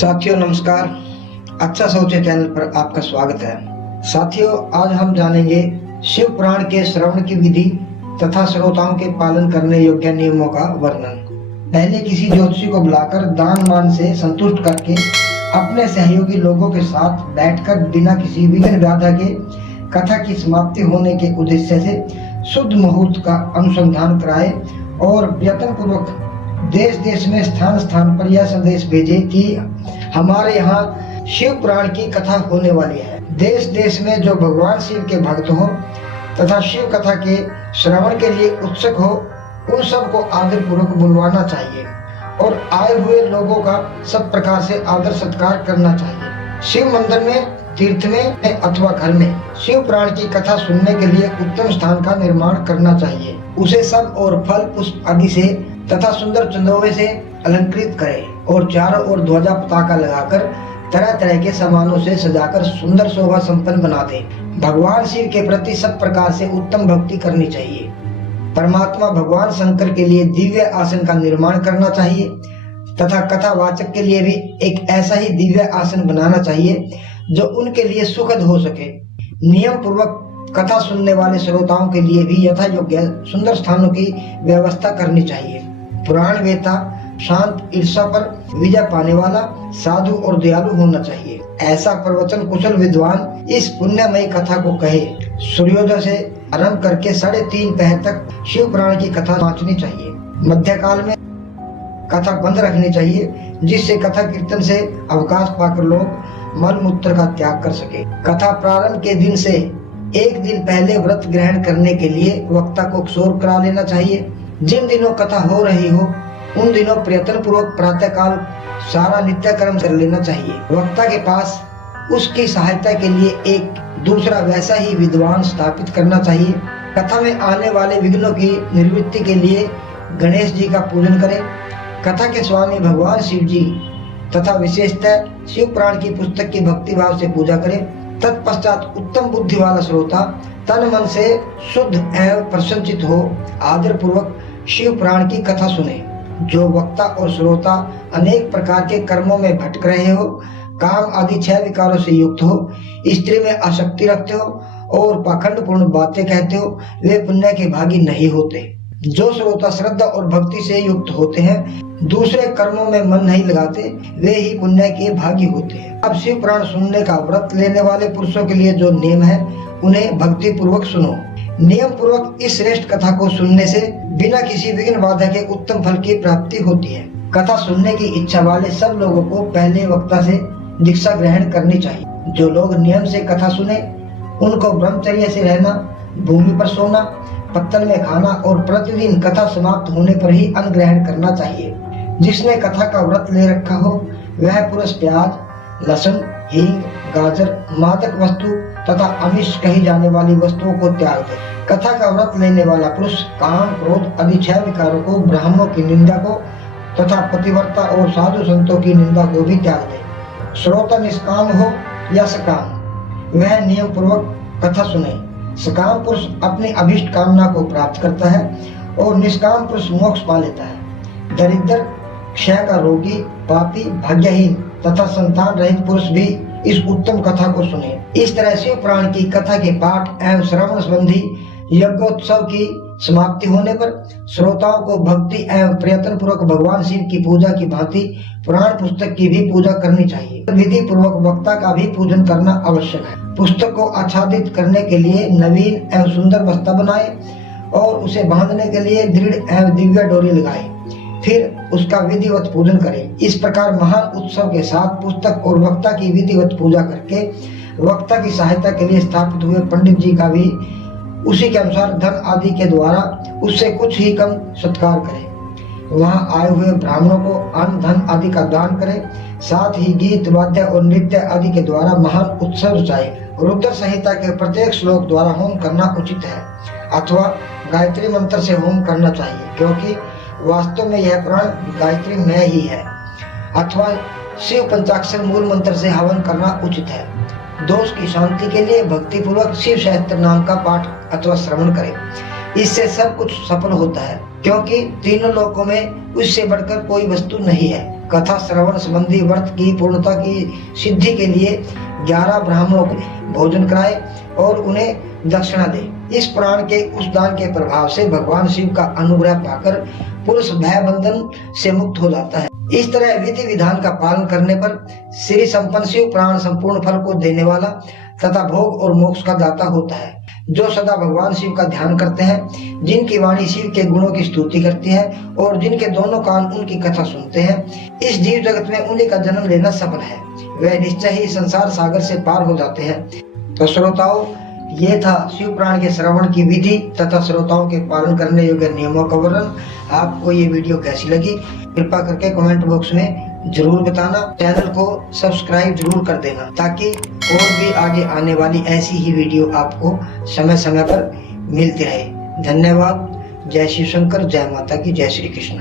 साथियों नमस्कार। अच्छा सोचे चैनल पर आपका स्वागत है। साथियों आज हम जानेंगे शिव पुराण के श्रवण की विधि तथा श्रोताओं के पालन करने योग्य नियमों का वर्णन। पहले किसी ज्योतिषी को बुलाकर दान मान से संतुष्ट करके अपने सहयोगी लोगों के साथ बैठकर बिना किसी विघ्न बाधा के कथा की समाप्ति होने के उद्देश्य से शुद्ध मुहूर्त का अनुसंधान कराए और प्रयत्न पूर्वक देश देश में स्थान स्थान पर यह संदेश भेजे कि हमारे यहाँ शिव पुराण की कथा होने वाली है। देश देश में जो भगवान शिव के भक्त हो तथा शिव कथा के श्रवण के लिए उत्सुक हो उन सबको आदर पूर्वक बुलवाना चाहिए और आए हुए लोगों का सब प्रकार से आदर सत्कार करना चाहिए। शिव मंदिर में, तीर्थ में अथवा घर में शिव पुराण की कथा सुनने के लिए उत्तम स्थान का निर्माण करना चाहिए। उसे सब और फल पुष्प आदि से तथा सुंदर चंदोवे से अलंकृत करें और चारों ओर ध्वजा पताका लगाकर तरह तरह के सामानों से सजाकर सुंदर शोभा संपन्न बना दें। भगवान शिव के प्रति सब प्रकार से उत्तम भक्ति करनी चाहिए। परमात्मा भगवान शंकर के लिए दिव्य आसन का निर्माण करना चाहिए तथा कथावाचक के लिए भी एक ऐसा ही दिव्य आसन बनाना चाहिए जो उनके लिए सुखद हो सके। नियम पूर्वक कथा सुनने वाले श्रोताओं के लिए भी यथा योग्य सुंदर स्थानों की व्यवस्था करनी चाहिए। पुराण वेता शांत, ईर्ष्या पर विजय पाने वाला, साधु और दयालु होना चाहिए। ऐसा प्रवचन कुशल विद्वान इस पुण्यमयी कथा को कहे। सूर्योदय से आरंभ करके 3:30 पहर तक शिव पुराण की कथा बांटनी चाहिए। मध्यकाल में कथा बंद रखनी चाहिए जिससे कथा कीर्तन से अवकाश पाकर लोग मल मूत्र का त्याग कर सके। कथा प्रारंभ के दिन से एक दिन पहले व्रत ग्रहण करने के लिए वक्ता को क्षौर करा लेना चाहिए। जिन दिनों कथा हो रही हो उन दिनों प्रयत्न पूर्वक प्रातः काल सारा नित्य कर्म कर लेना चाहिए। वक्ता के पास उसकी सहायता के लिए एक दूसरा वैसा ही विद्वान स्थापित करना चाहिए। कथा में आने वाले विघ्नों की निवृत्ति के लिए गणेश जी का पूजन करें। कथा के स्वामी भगवान शिव जी तथा विशेषतः शिव पुराण की पुस्तक की भक्ति भाव से पूजा करें। तत्पश्चात उत्तम बुद्धि वाला श्रोता तन मन से शुद्ध एवं प्रसन्नचित हो आदर पूर्वक शिव पुराण की कथा सुने। जो वक्ता और श्रोता अनेक प्रकार के कर्मों में भटक रहे हो, काम आदि 6 विकारों से युक्त हो, स्त्री में आसक्ति रखते हो और पाखंड पूर्ण बातें कहते हो, वे पुण्य के भागी नहीं होते। जो श्रोता श्रद्धा और भक्ति से युक्त होते हैं, दूसरे कर्मों में मन नहीं लगाते, वे ही पुण्य के भागी होते हैं। अब शिव पुराण सुनने का व्रत लेने वाले पुरुषों के लिए जो नियम है उन्हें भक्ति पूर्वक सुनो। नियम पूर्वक इस श्रेष्ठ कथा को सुनने से बिना किसी विघ्न बाधा के उत्तम फल की प्राप्ति होती है। कथा सुनने की इच्छा वाले सब लोगों को पहले वक्ता से दीक्षा ग्रहण करनी चाहिए। जो लोग नियम से कथा सुने उनको ब्रह्मचर्य से रहना, भूमि पर सोना, पत्तल में खाना और प्रतिदिन कथा समाप्त होने पर ही अन्न ग्रहण करना चाहिए। जिसने कथा का व्रत ले रखा हो वह पुरुष प्याज, लहसुन, हींग, गाजर, मादक वस्तु तथा अमिष कही जाने वाली वस्तुओं को त्याग दे। कथा का व्रत लेने वाला पुरुष काम, क्रोध आदि 6 विकारों को, ब्राह्मणों की निंदा को तथा पतिव्रता और साधु संतों की निंदा को भी त्याग दे। श्रोता निष्काम हो या सकाम वह नियम पूर्वक कथा सुने। सकाम पुरुष अपनी अभिष्ट कामना को प्राप्त करता है और निष्काम पुरुष मोक्ष पा लेता है। दरिद्र, क्षय का रोगी, पापी, भाग्यहीन तथा संतान रहित पुरुष भी इस उत्तम कथा को सुने। इस तरह शिव पुराण की कथा के पाठ एवं श्रवण संबंधी यज्ञोत्सव की समाप्ति होने पर श्रोताओं को भक्ति एवं प्रयत्न पूर्वक भगवान शिव की पूजा की भांति पुराण पुस्तक की भी पूजा करनी चाहिए। विधि पूर्वक वक्ता का भी पूजन करना आवश्यक है। पुस्तक को आच्छादित करने के लिए नवीन एवं सुंदर बस्ता बनाए और उसे बांधने के लिए दृढ़ एवं दिव्य डोरी लगाए, फिर उसका विधिवत पूजन करें। इस प्रकार महान उत्सव के साथ पुस्तक और वक्ता की विधिवत पूजा करके वक्ता की सहायता के लिए स्थापित हुए पंडित जी का भी उसी के अनुसार धन आदि के द्वारा उससे कुछ ही कम सत्कार करें। वहां आए हुए ब्राह्मणों को अन्न धन आदि का दान करें। साथ ही गीत, वाद्य और नृत्य आदि के द्वारा महान उत्सव रचाए। रुद्र संहिता के प्रत्येक श्लोक द्वारा होम करना उचित है अथवा गायत्री मंत्र से होम करना चाहिए, क्योंकि वास्तव में यह पुराण गायत्री में ही है। अथवा शिव पंचाक्षर मूल मंत्र से हवन करना उचित है। दोष की शांति के लिए भक्ति पूर्वक शिव सहस्त्र नाम का पाठ अथवा श्रवण करें। इससे सब कुछ सफल होता है, क्योंकि तीनों लोकों में उससे बढ़कर कोई वस्तु नहीं है। कथा श्रवण संबंधी व्रत की पूर्णता की सिद्धि के लिए 11 ब्राह्मणों को भोजन कराए और उन्हें दक्षिणा दे। इस पुराण के उस दान के प्रभाव से भगवान शिव का अनुग्रह पाकर पुरुष भय बंधन से मुक्त हो जाता है। इस तरह विधि विधान का पालन करने पर श्री संपन्न शिव पुराण संपूर्ण फल को देने वाला तथा भोग और मोक्ष का दाता होता है। जो सदा भगवान शिव का ध्यान करते हैं, जिनकी वाणी शिव के गुणों की स्तुति करती है और जिनके दोनों कान उनकी कथा सुनते हैं, इस जीव जगत में उन्हीं का जन्म लेना सफल है। वे निश्चय ही संसार सागर से पार हो जाते हैं। तो श्रोताओं, ये था शिव पुराण के श्रवण की विधि तथा श्रोताओं के पालन करने योग्य नियमों का वर्णन। आपको ये वीडियो कैसी लगी कृपया करके कमेंट बॉक्स में जरूर बताना। चैनल को सब्सक्राइब जरूर कर देना ताकि और भी आगे आने वाली ऐसी ही वीडियो आपको समय समय पर मिलती रहे। धन्यवाद। जय शिव शंकर, जय माता की, जय श्री कृष्ण।